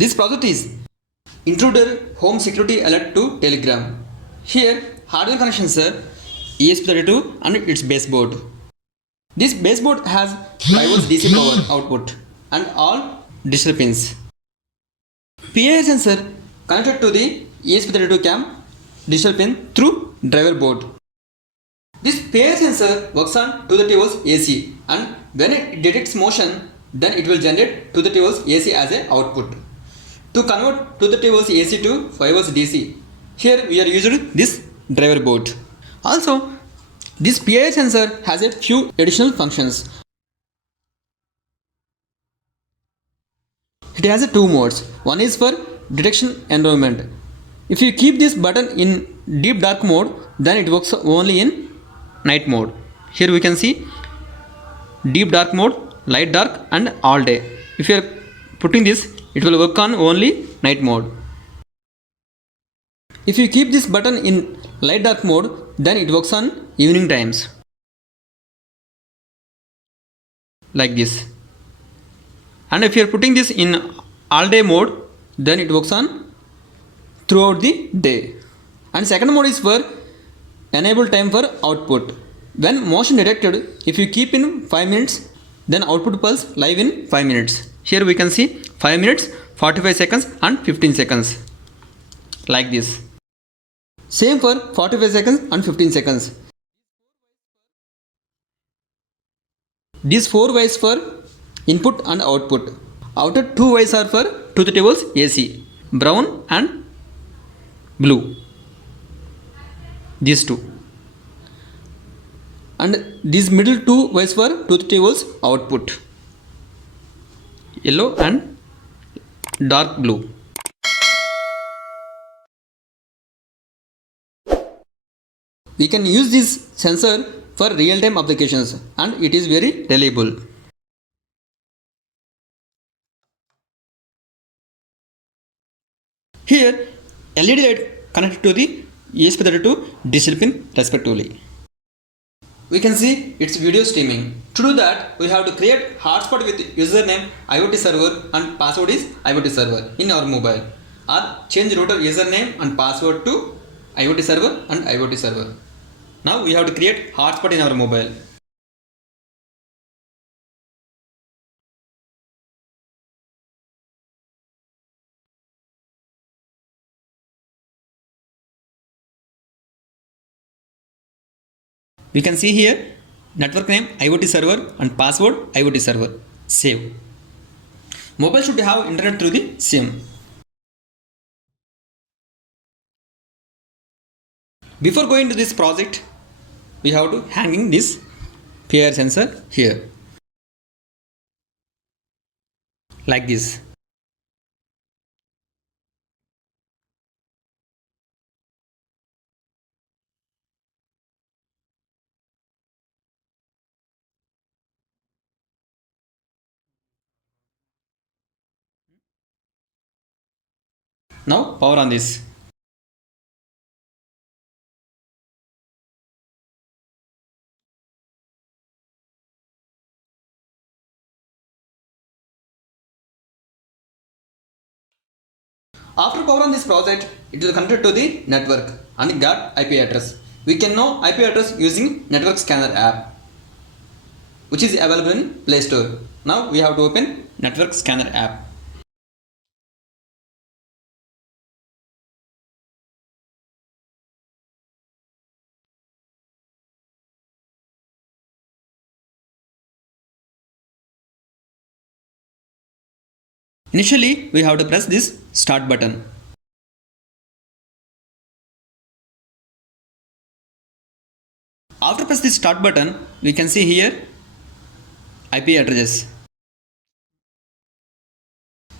This project is Intruder Home Security Alert to Telegram. Here, hardware connections are ESP32 and its baseboard. This baseboard has 5 volts DC power output and all digital pins. PIR sensor connected to the ESP32 CAM digital pin through driver board. This PIR sensor works on 230 volts AC, and when it detects motion, then it will generate 230 volts AC as an output. To convert 230 volts AC to 5 volts DC, here we are using this driver board. Also, this PIR sensor has a few additional functions. It has a two modes. One is for detection environment. If you keep this button in deep dark mode, then it works only in night mode. Here we can see deep dark mode, light dark and all day. If you are putting this, it will work on only night mode. If you keep this button in light dark mode, then it works on evening times. Like this. And if you are putting this in all day mode, then it works on throughout the day. And second mode is for enable time for output. When motion detected, if you keep in 5 minutes, then output pulse live in 5 minutes. Here we can see 5 minutes, 45 seconds and 15 seconds. Like this. Same for 45 seconds and 15 seconds. These 4 wires for input and output. Outer 2 wires are for 230 volts AC, brown and blue. These two. And these middle 2 wires for 230 volts output, yellow and dark blue. We can use this sensor for real-time applications, and it is very reliable. Here, LED light connected to the ESP32 digital pin respectively. We can see its video streaming. To do that, we have to create hotspot with username IoT server and password is IoT server in our mobile, or change router username and password to IoT server and IoT server. Now we have to create hotspot in our mobile. We can see here network name IoT server and password IoT server. Save. Mobile should have internet through the SIM. Before going to this project, we have to hanging this PIR sensor here. Like this. Now power on this. After power on this project, it will connect to the network and got IP address. We can know IP address using network scanner app, which is available in Play Store. Now we have to open network scanner app. Initially, we have to press this start button. After press this start button, we can see here IP addresses.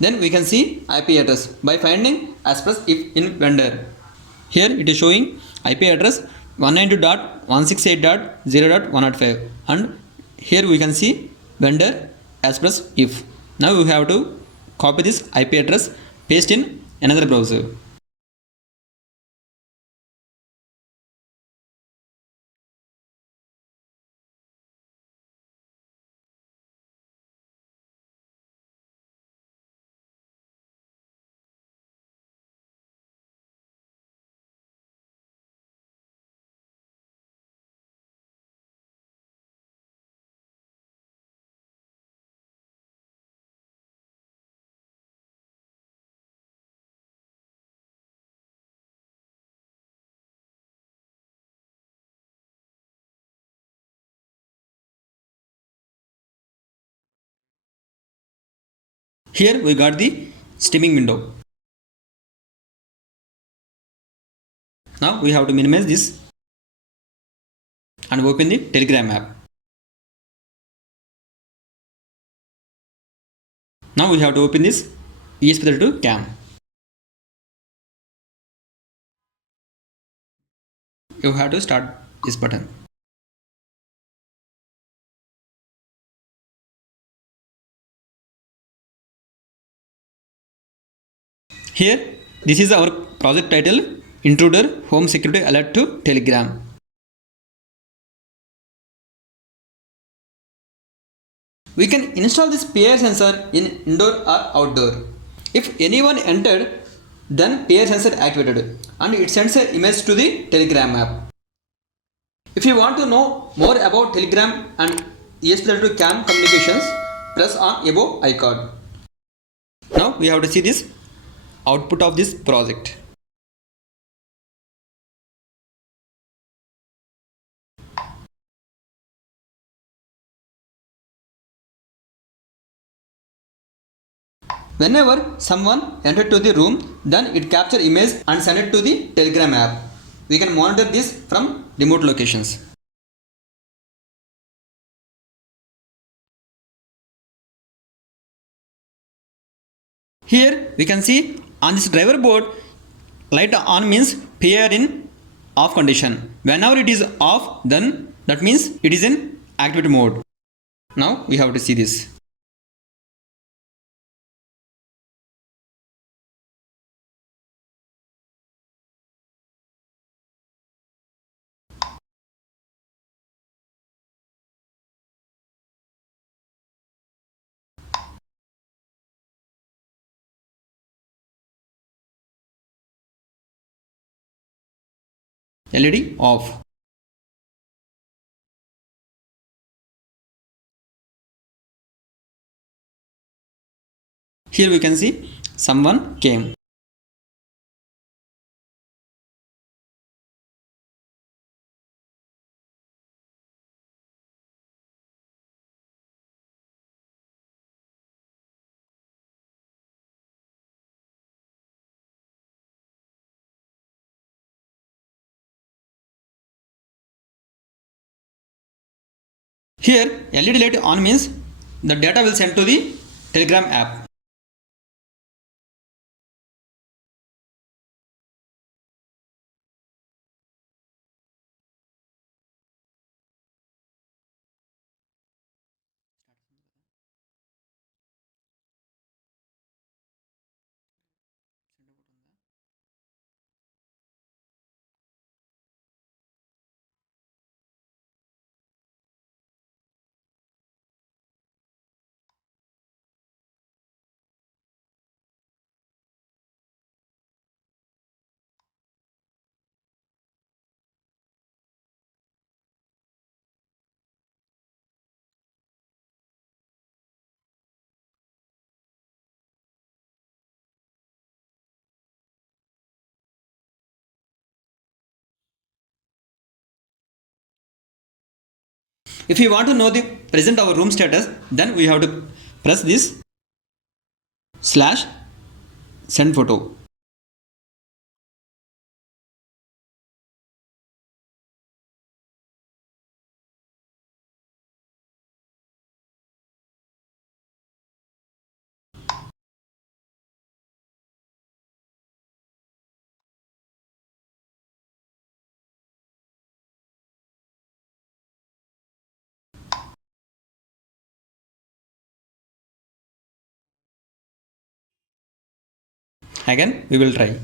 Then we can see IP address by finding as press if in vendor. Here it is showing IP address 192.168.0.105, and here we can see vendor as press if. Now we have to copy this IP address, paste in another browser. Here we got the streaming window. Now we have to minimize this and open the Telegram app. Now we have to open this ESP32 CAM. You have to start this button. Here, this is our project title, Intruder Home Security Alert to Telegram. We can install this PIR sensor in indoor or outdoor. If anyone entered, then PIR sensor activated and it sends an image to the Telegram app. If you want to know more about Telegram and ESP32 CAM communications, press on above icon. Now we have to see this output of this project. Whenever someone entered to the room, then it capture image and send it to the Telegram app. We can monitor this from remote locations. Here we can see on this driver board, light on means PIR in off condition. Whenever it is off, then that means it is in activate mode. Now we have to see this. LED off. Here we can see someone came. Here LED light on means the data will send to the Telegram app. If you want to know the present our room status, then we have to press this slash send photo. Again, we will try.